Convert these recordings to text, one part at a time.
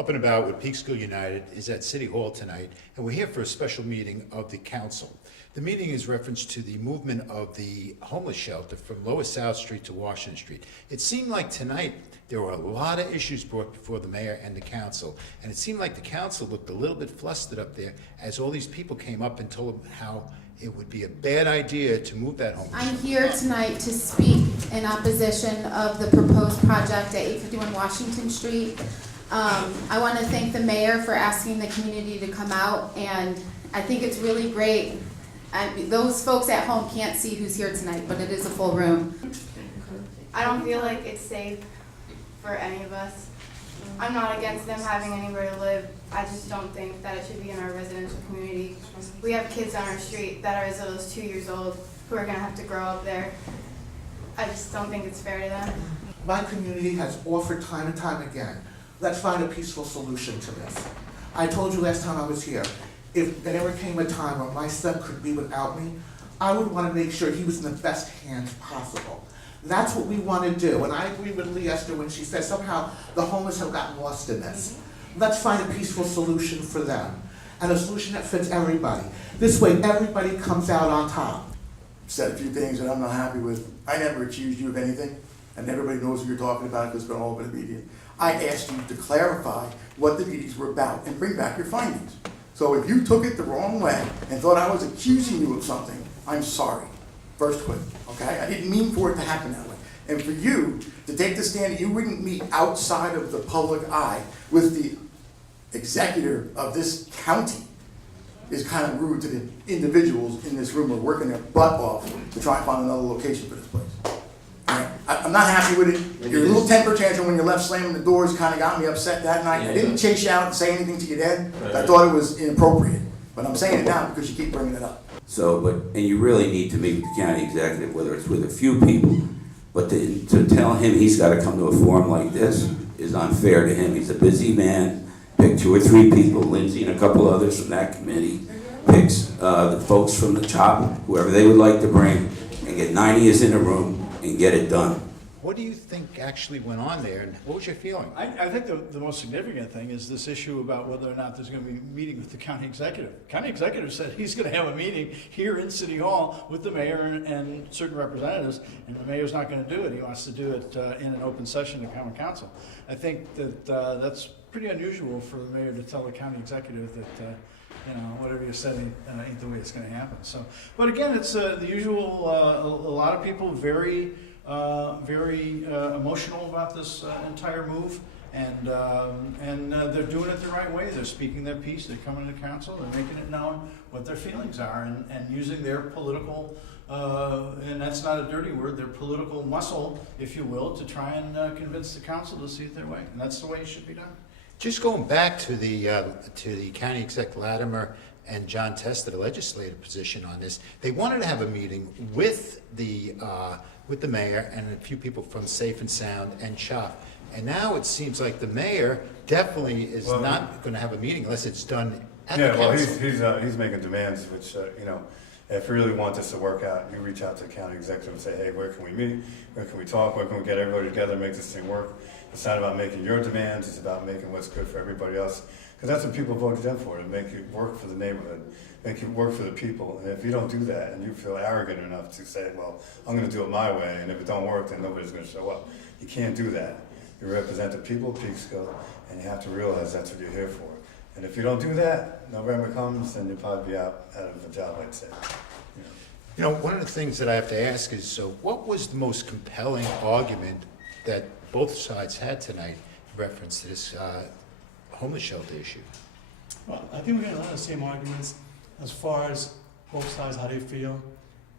Up and About with Peekskill United is at City Hall tonight, and we're here for a special meeting of the council. The meeting is reference to the movement of the homeless shelter from Lower South Street to Washington Street. It seemed like tonight there were a lot of issues brought before the mayor and the council, and it seemed like the council looked a little bit flustered up there as all these people came up and told them how it would be a bad idea to move that homeless shelter. I'm here tonight to speak in opposition of the proposed project at 851 Washington Street. I want to thank the mayor for asking the community to come out, and I think it's really great. Those folks at home can't see who's here tonight, but it is a full room. I don't feel like it's safe for any of us. I'm not against them having anywhere to live. I just don't think that it should be in our residential community. We have kids on our street that are as little as 2 years old who are going to have to grow up there. I just don't think it's fair to them. My community has offered time and time again, let's find a peaceful solution to this. I told you last time I was here, if there ever came a time where my son could be without me, I would want to make sure he was in the best hands possible. That's what we want to do, and I agree with Lee Esther when she says somehow the homeless have gotten lost in this. Let's find a peaceful solution for them, and a solution that fits everybody. This way, everybody comes out on top. Said a few things that I'm not happy with. I never accused you of anything, and everybody knows what you're talking about because it's been all over the media. I asked you to clarify what the meetings were about and bring back your findings. So if you took it the wrong way and thought I was accusing you of something, I'm sorry. First quick, okay? I didn't mean for it to happen that way. And for you to take the stand that you wouldn't meet outside of the public eye with the executive of this county is kind of rude to the individuals in this room who are working their butt off to try and find another location for this place. I'm not happy with it. Your little temper tantrum when you left slamming the doors kind of got me upset that night. I didn't chase you out and say anything to your dad. I thought it was inappropriate. But I'm saying it now because you keep bringing it up. So, and you really need to meet with the county executive, whether it's with a few people, but to tell him he's got to come to a forum like this is unfair to him. He's a busy man. Pick 2 or 3 people, Lindsay and a couple others from that committee, picks the folks from the C.H.O.P, whoever they would like to bring, and get 90 is in a room and get it done. What do you think actually went on there, and what was your feeling? I think the most significant thing is this issue about whether or not there's going to be a meeting with the county executive. The county executive said he's going to have a meeting here in City Hall with the mayor and certain representatives, and the mayor's not going to do it. He wants to do it in an open session to common council. I think that that's pretty unusual for the mayor to tell the county executive that whatever you said ain't the way it's going to happen. So, but again, it's the usual. A lot of people very emotional about this entire move, and they're doing it the right way. They're speaking their piece. They're coming to council. They're making it known what their feelings are, and using their political, and that's not a dirty word, their political muscle, if you will, to try and convince the council to see it their way. And that's the way it should be done. Just going back to the county exec Latimer and John Testa, the legislative position on this, they wanted to have a meeting with the mayor and a few people from Safe and Sound and C.H.O.P. And now it seems like the mayor definitely is not going to have a meeting unless it's done at the council. Yeah, he's making demands, which if you really want this to work out, you reach out to the county executive and say, hey, where can we meet? Where can we talk? Where can we get everybody together and make this thing work? It's not about making your demands, it's about making what's good for everybody else. Because that's what people voted in for, to make it work for the neighborhood, make it work for the people. And if you don't do that and you feel arrogant enough to say, well, I'm going to do it my way, and if it don't work, then nobody's going to show up. You can't do that. You represent the people of Peekskill, and you have to realize that's what you're here for. And if you don't do that, November comes, then you'll probably be out of a job, I'd say. One of the things that I have to ask is, so what was the most compelling argument that both sides had tonight in reference to this homeless shelter issue? Well, I think we got a lot of the same arguments as far as both sides, how they feel.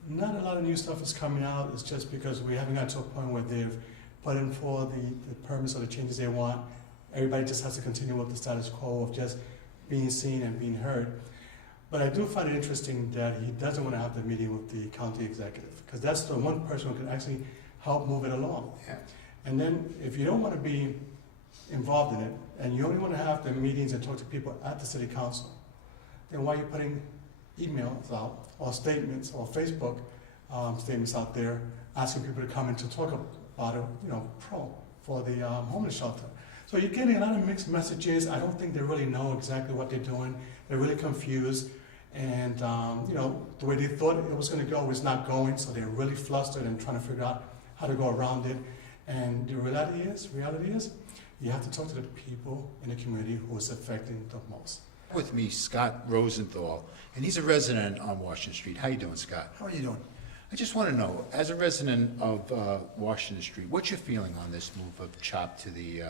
Not a lot of new stuff is coming out. It's just because we haven't got to a point where they've put in for the permits or the changes they want. Everybody just has to continue with the status quo of just being seen and being heard. But I do find it interesting that he doesn't want to have the meeting with the county executive, because that's the one person who can actually help move it along. Yeah. And then if you don't want to be involved in it, and you only want to have the meetings and talk to people at the city council, then why are you putting emails out or statements or Facebook statements out there asking people to come in to talk about it, for the homeless shelter? So you're getting a lot of mixed messages. I don't think they really know exactly what they're doing. They're really confused. And, the way they thought it was going to go is not going, so they're really flustered and trying to figure out how to go around it. And the reality is, you have to talk to the people in the community who is affecting the most. With me, Scott Rosenthal, and he's a resident on Washington Street. How you doing, Scott? How are you doing? I just want to know, as a resident of Washington Street, what's your feeling on this move of C.H.O.P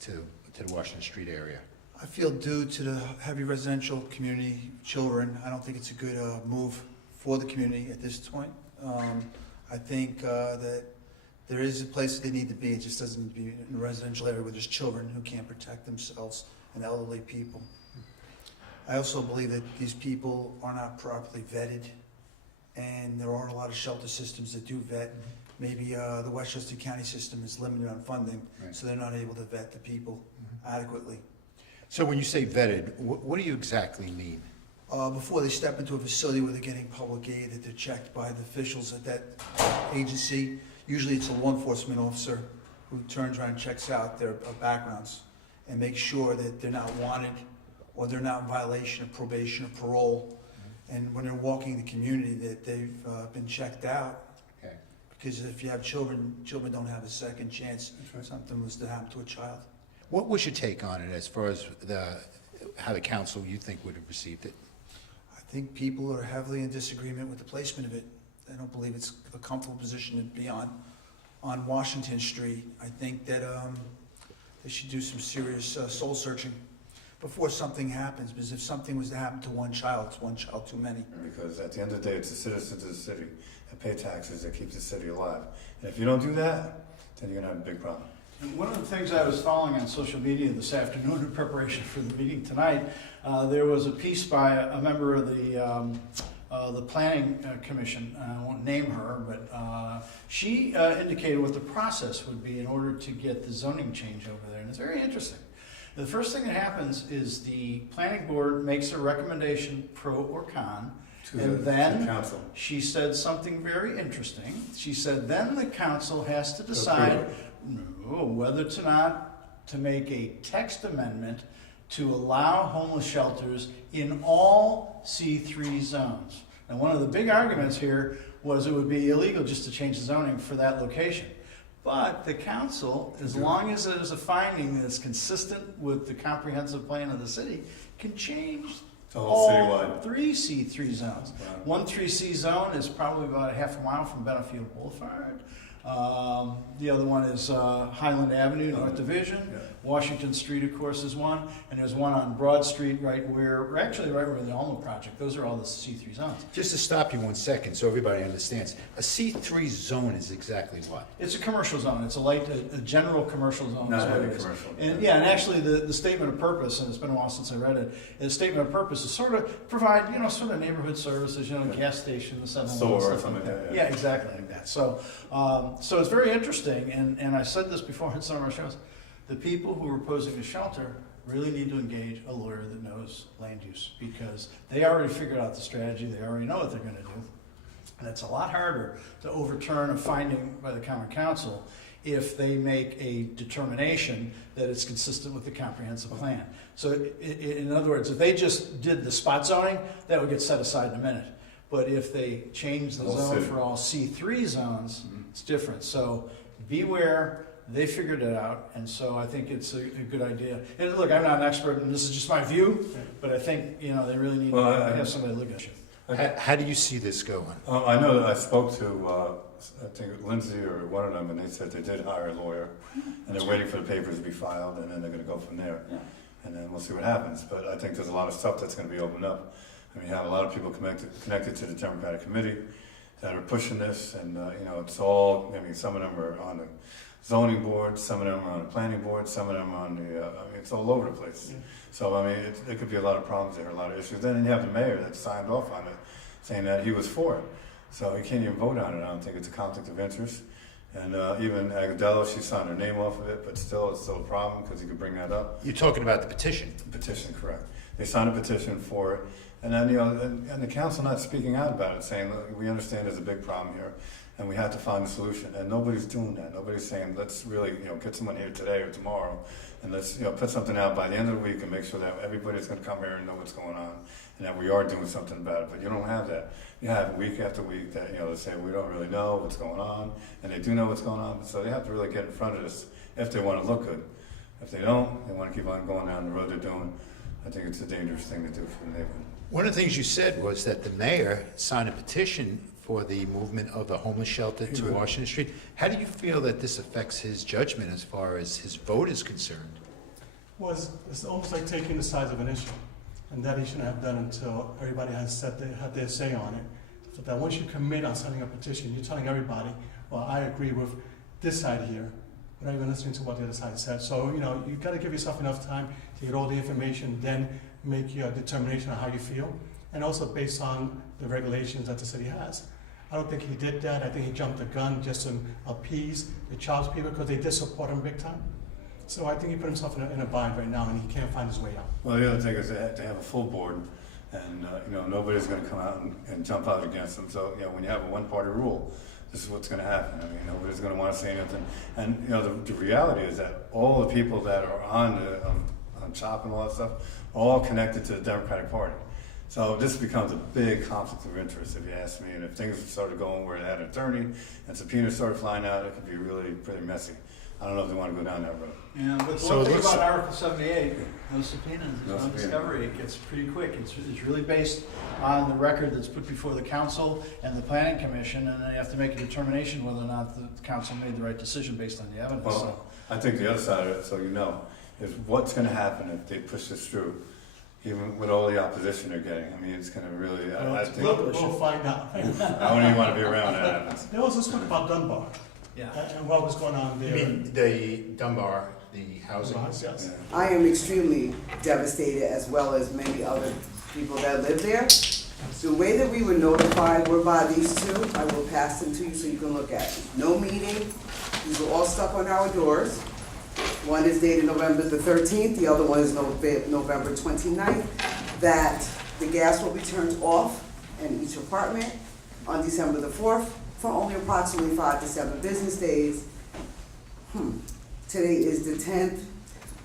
to the Washington Street area? I feel due to the heavy residential community, children, I don't think it's a good move for the community at this point. I think that there is a place they need to be. It just doesn't need to be in a residential area where there's children who can't protect themselves and elderly people. I also believe that these people are not properly vetted, and there are a lot of shelter systems that do vet. Maybe the Westchester County system is limited on funding, Right. so they're not able to vet the people adequately. So when you say vetted, what do you exactly mean? Before they step into a facility where they're getting public aid, that they're checked by the officials at that agency. Usually it's a law enforcement officer who turns around and checks out their backgrounds and makes sure that they're not wanted or they're not in violation of probation or parole. And when they're walking the community, that they've been checked out. Okay. Because if you have children don't have a second chance. right. Something was to happen to a child. What was your take on it as far as how the council you think would have received it? I think people are heavily in disagreement with the placement of it. I don't believe it's a comfortable position to be on Washington Street. I think that they should do some serious soul searching before something happens, because if something was to happen to one child, it's one child too many. Because at the end of the day, it's the citizens of the city that pay taxes that keep the city alive. And if you don't do that, then you're gonna have a big problem. And one of the things I was following on social media this afternoon in preparation for the meeting tonight, there was a piece by a member of the Planning Commission. I won't name her, but she indicated what the process would be in order to get the zoning change over there, and it's very interesting. The first thing that happens is the planning board makes a recommendation, pro or con, and To then the council. she said something very interesting. She said, then the council has to decide whether or not to make a text amendment to allow homeless shelters in all C3 zones. And one of the big arguments here was it would be illegal just to change the zoning for that location. But the council, as long as there's a finding that's consistent with the comprehensive plan of the city, can change It's all all citywide. 3 C3 zones. Right. One 3C zone is probably about a half a mile from Benefield Boulevard. The other one is Highland Avenue, North Division. Yeah. Washington Street, of course, is one. And there's one on Broad Street right where the Alma project. Those are all the C3 zones. Just to stop you 1 second so everybody understands, a C3 zone is exactly what? It's a commercial zone. It's a general commercial zone. Not is what it heavy is. commercial. And yeah, and actually the statement of purpose, and it's been a while since I read it, the statement of purpose is sort of provide, sort of neighborhood services, gas station, the 7-Eleven, Store or stuff something like that, Yeah, yeah. exactly like that. So, so it's very interesting, and I said this before in some of our shows, the people who are opposing the shelter really need to engage a lawyer that knows land use, because they already figured out the strategy, they already know what they're gonna do. And it's a lot harder to overturn a finding by the common council if they make a determination that it's consistent with the comprehensive plan. So in other words, if they just did the spot zoning, that would get set aside in a minute. But if they change the All zone city. for all C3 zones, it's different. So beware, they figured it out, and so I think it's a good idea. And look, I'm not an expert, and this is just my view, but I think, they really need Well, to I- have somebody look at you. How do you see this going? I know that I spoke to, I think Lindsay or one of them, and they said they did hire a lawyer, and they're waiting for the papers to be filed, and then they're gonna go from there. Yeah. And then we'll see what happens, but I think there's a lot of stuff that's gonna be opened up. I mean, you have a lot of people connected to the Democratic Committee that are pushing this, and, it's all, some of them are on the zoning board, some of them are on the planning board, some of them are on the, it's all over the place. Yeah. So, there could be a lot of problems there, a lot of issues. Then you have the mayor that signed off on it, saying that he was for it. So he can't even vote on it. I don't think it's a conflict of interest. And even Agadello, she signed her name off of it, but still, it's still a problem because he could bring that up. You're talking about the petition. Petition, correct. They signed a petition for it. And then, and the council not speaking out about it, saying, look, we understand there's a big problem here. and we have to find a solution. And nobody's doing that. Nobody's saying, let's really, get someone here today or tomorrow, and let's, put something out by the end of the week and make sure that everybody's going to come here and know what's going on, and that we are doing something about it. But you don't have that. You have week after week that, they say, we don't really know what's going on, and they do know what's going on, so they have to really get in front of this if they want to look good. If they don't, they want to keep on going down the road they're doing. I think it's a dangerous thing to do for the neighborhood. One of the things you said was that the mayor signed a petition for the movement of the homeless shelter to Washington Street. How do you feel that this affects his judgment as far as his vote is concerned? Well, it's almost like taking the sides of an issue, and that he shouldn't have done until everybody has had their say on it. So that once you commit on signing a petition, you're telling everybody, well, I agree with this side here, without even listening to what the other side said. So, you've got to give yourself enough time to get all the information, then make your determination on how you feel, and also based on the regulations that the city has. I don't think he did that. I think he jumped the gun just to appease the C.H.O.P people because they did support him big time. So I think he put himself in a bind right now, and he can't find his way out. Well, the other thing is they have a full board, and nobody's going to come out and jump out against them. So when you have a one-party rule, this is what's going to happen. I mean, nobody's going to want to say anything. And the reality is that all the people that are on C.H.O.P and all that stuff are all connected to the Democratic Party. So this becomes a big conflict of interest, if you ask me. And if things started going where they had an attorney and subpoenas started flying out, it could be really pretty messy. I don't know if they want to go down that road. Yeah, but the So one thing let's- about Article 78, no subpoenas, No no subpoena. discovery, it gets pretty quick. It's really based on the record that's put before the council and the planning commission, and then you have to make a determination whether or not the council made the right decision based on the evidence. Well, I think the other side of it, so is what's going to happen if they push this through, even with all the opposition they're getting. I mean, it's going to really, I think, We'll find out. I don't even want to be around that happens. There was this one about Dunbar, Yeah. and what was going on You there. mean the Dunbar, the housing? Yes. Yeah. I am extremely devastated, as well as many other people that live there. The way that we were notified were by these two. I will pass them to you so you can look at them. No meeting. These were all stuck on our doors. One is dated November the 13th, the other one is November 29th, that the gas will be turned off in each apartment on December the 4th for only approximately 5 to 7 business days. Today is the 10th.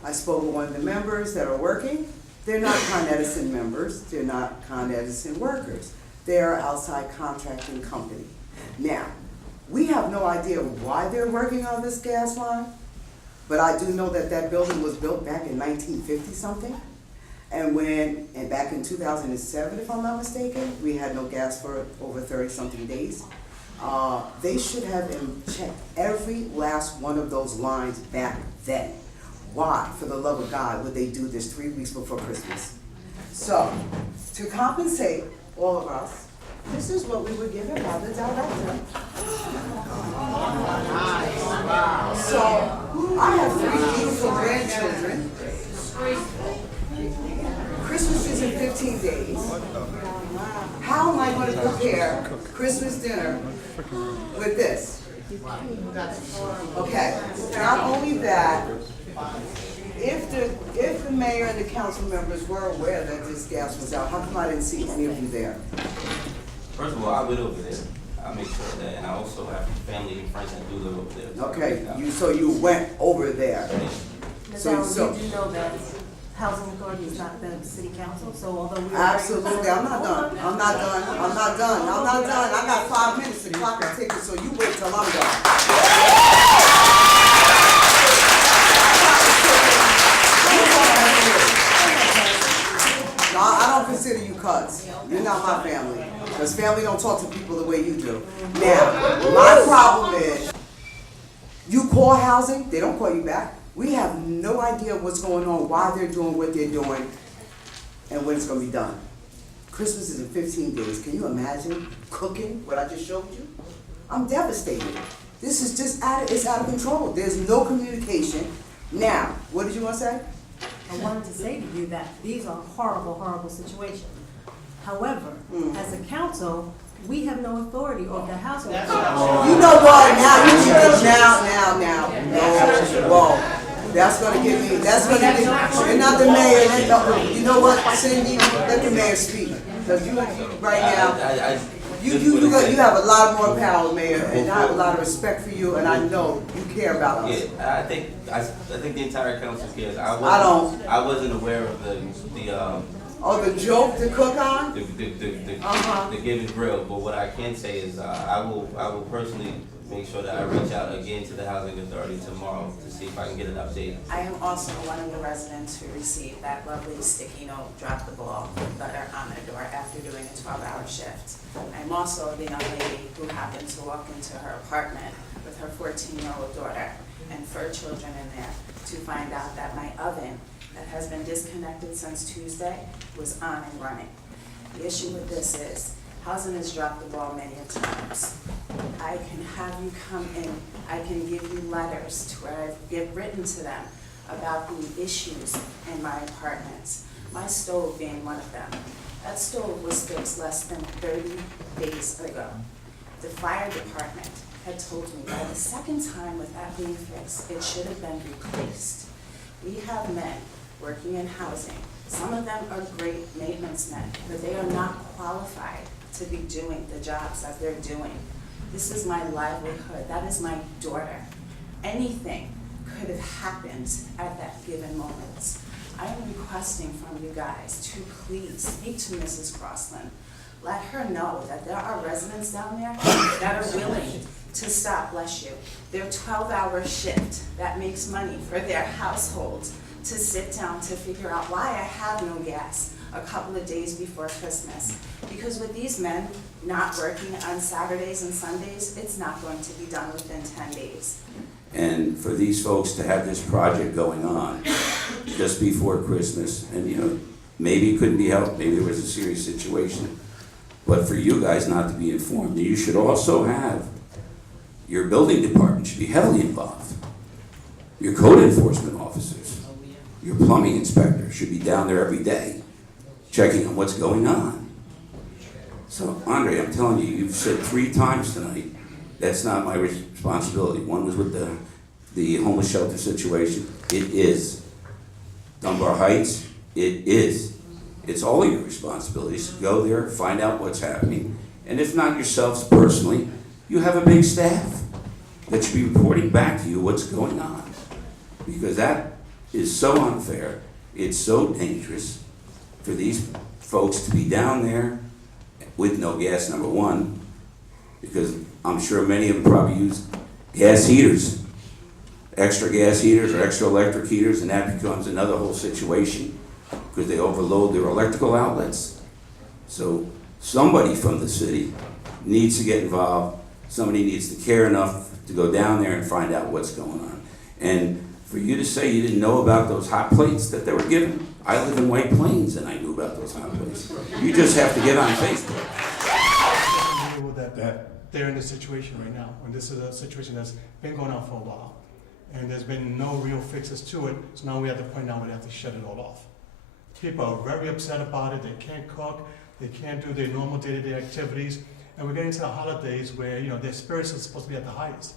I spoke with one of the members that are working. They're not Con Edison members. They're not Con Edison workers. They are outside contracting company. Now, we have no idea why they're working on this gas line, but I do know that that building was built back in 1950 something. And back in 2007, if I'm not mistaken, we had no gas for over 30 something days. They should have checked every last one of those lines back then. Why, for the love of God, would they do this 3 weeks before Christmas? So, to compensate all of us, this is what we were given by the director. So, I have 3 beautiful grandchildren. Christmas is in 15 days. How am I going to prepare Christmas dinner with this? Okay, not only that, if the mayor and the council members were aware that this gas was out, how come I didn't see any of you there? First of all, I live over there. I make sure of that, and I also have family and friends that do live over there. Okay, so you went over there. Ms. So- Allen, you do know that housing authority is not the city council, so although we are. Absolutely, I'm not done. I'm not done. I got 5 minutes to clock the ticket, so you wait till I'm done. No, I don't consider you cuts. You're not my family. Because family don't talk to people the way you do. Now, my problem is, you call housing, they don't call you back. We have no idea what's going on, why they're doing what they're doing, and when it's gonna be done. Christmas is in 15 days. Can you imagine cooking what I just showed you? I'm devastated. This is just it's out of control. There's no communication. Now, what did you want to say? I wanted to say to you that these are horrible, horrible situations. However, as a council, we have no authority over the housing. You know what? Now you need to now. No, whoa. That's gonna get me. You're not the mayor. You know what, Cindy? Let the mayor speak. Because you right now. You have a lot more power, Mayor, and I have a lot of respect for you, and I know you care about us. Yeah, I think the entire council cares. I don't. I wasn't aware of the Oh, the joke to cook on? the give and grill, but what I can say is I will personally make sure that I reach out again to the housing authority tomorrow to see if I can get an update. I am also one of the residents who received that lovely sticky note, drop the ball letter on their door after doing a 12-hour shift. I'm also the young lady who happened to walk into her apartment with her 14-year-old daughter and 4 children in there to find out that my oven that has been disconnected since Tuesday was on and running. The issue with this is housing has dropped the ball many times. I can have you come in, I can give you letters to where I've written to them about the issues in my apartments. My stove being one of them. That stove was fixed less than 30 days ago. The fire department had told me by the second time with that being fixed, it should have been replaced. We have men working in housing. Some of them are great maintenance men, but they are not qualified to be doing the jobs that they're doing. This is my livelihood. That is my daughter. Anything could have happened at that given moment. I am requesting from you guys to please speak to Mrs. Crossland. Let her know that there are residents down there that are willing to stop, bless you, their 12-hour shift that makes money for their household to sit down to figure out why I have no gas a couple of days before Christmas. Because with these men not working on Saturdays and Sundays, it's not going to be done within 10 days. And for these folks to have this project going on just before Christmas, and you know, maybe it couldn't be helped, maybe there was a serious situation, but for you guys not to be informed, you should also have, your building department should be heavily involved. Your code enforcement officers, your plumbing inspector should be down there every day, checking on what's going on. So, Andre, I'm telling you, you've said 3 times tonight, that's not my responsibility. One was with the homeless shelter situation. It is. Dunbar Heights, it is. It's all of your responsibilities. Go there, find out what's happening. And if not yourselves personally, you have a big staff that should be reporting back to you what's going on. Because that is so unfair. It's so dangerous for these folks to be down there with no gas, number one, because I'm sure many of them probably use gas heaters, extra gas heaters or extra electric heaters, and that becomes another whole situation because they overload their electrical outlets. So somebody from the city needs to get involved. Somebody needs to care enough to go down there and find out what's going on. And for you to say you didn't know about those hot plates that they were given, I live in White Plains and I knew about those hot plates. You just have to get on Facebook. They're in this situation right now, and this is a situation that's been going on for a while. And there's been no real fixes to it, so now we're at the point now where they have to shut it all off. People are very upset about it. They can't cook, they can't do their normal day-to-day activities, and we're getting to the holidays where, you know, their spirits are supposed to be at the highest,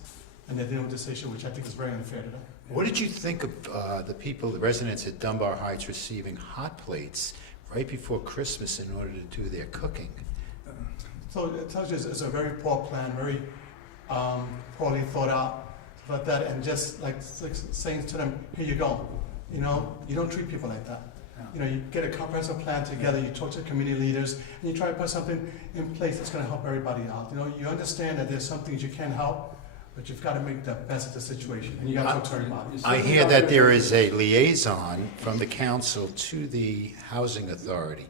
and they're dealing with this issue, which I think is very unfair to them. What did you think of the people, the residents at Dunbar Heights receiving hot plates right before Christmas in order to do their cooking? So it tells you it's a very poor plan, very poorly thought out, about that, and just like saying to them, here you go. You know, you don't treat people like that. You know, you get a comprehensive plan together, you talk to community leaders, and you try to put something in place that's going to help everybody out. You know, you understand that there's some things you can't help, but you've got to make the best of the situation, and you got to talk to everybody. I hear that there is a liaison from the council to the housing authority.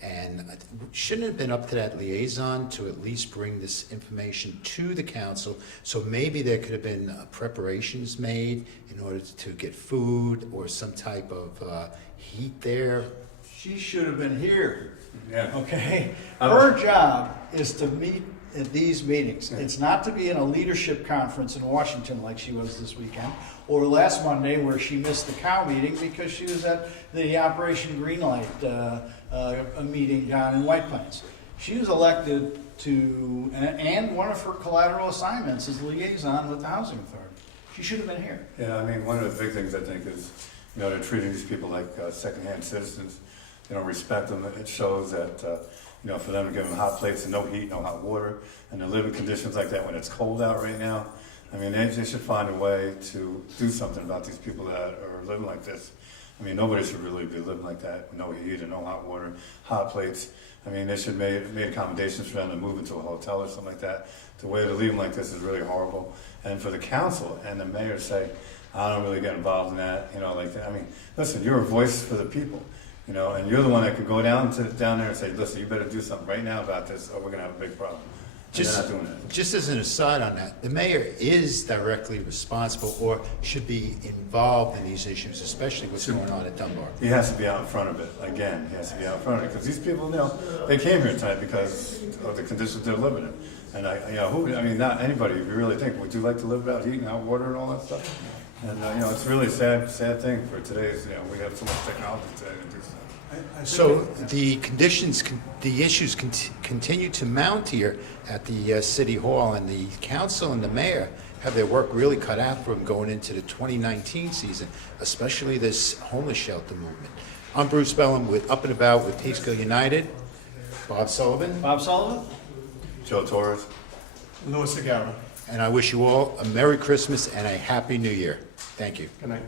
And shouldn't it have been up to that liaison to at least bring this information to the council? So maybe there could have been preparations made in order to get food or some type of heat there. She should have been here. Yeah. Okay? Her job is to meet at these meetings. It's not to be in a leadership conference in Washington like she was this weekend, or last Monday where she missed the cow meeting because she was at the Operation Greenlight a meeting down in White Plains. She was elected to, and one of her collateral assignments is liaison with the housing authority. She should have been here. Yeah, I mean, one of the big things I think is, you know, they're treating these people like secondhand citizens. they don't respect them. It shows that, you know, for them to give them hot plates and no heat, no hot water, and they're living conditions like that when it's cold out right now. I mean, they should find a way to do something about these people that are living like this. I mean, nobody should really be living like that, no heat and no hot water, hot plates. I mean, they should made accommodations for them to move into a hotel or something like that. The way to leave them like this is really horrible. And for the council and the mayor to say, I don't really get involved in that, you know, like that. I mean, listen, you're a voice for the people, you know, and you're the one that could go down there and say, listen, you better do something right now about this, or we're gonna have a big problem. And they're not doing that. Just as an aside on that, the mayor is directly responsible or should be involved in these issues, especially what's going on at Dunbar. He has to be out in front of it. Again, he has to be out in front of it, because these people, you know, they came here tonight because of the conditions they're living in. And I mean, not anybody, if you really think, would you like to live without heat and hot water and all that stuff? And, you know, it's really a sad thing for today's, you know, we have so much technology today to do stuff. So the conditions, the issues continue to mount here at the City Hall, and the council and the mayor have their work really cut out for them going into the 2019 season, especially this homeless shelter movement. I'm Bruce Bellum with Up and About with Peekskill United. Bob Sullivan. Bob Sullivan? Joe Torres. Louis Segarra. And I wish you all a Merry Christmas and a Happy New Year. Thank you. Good night.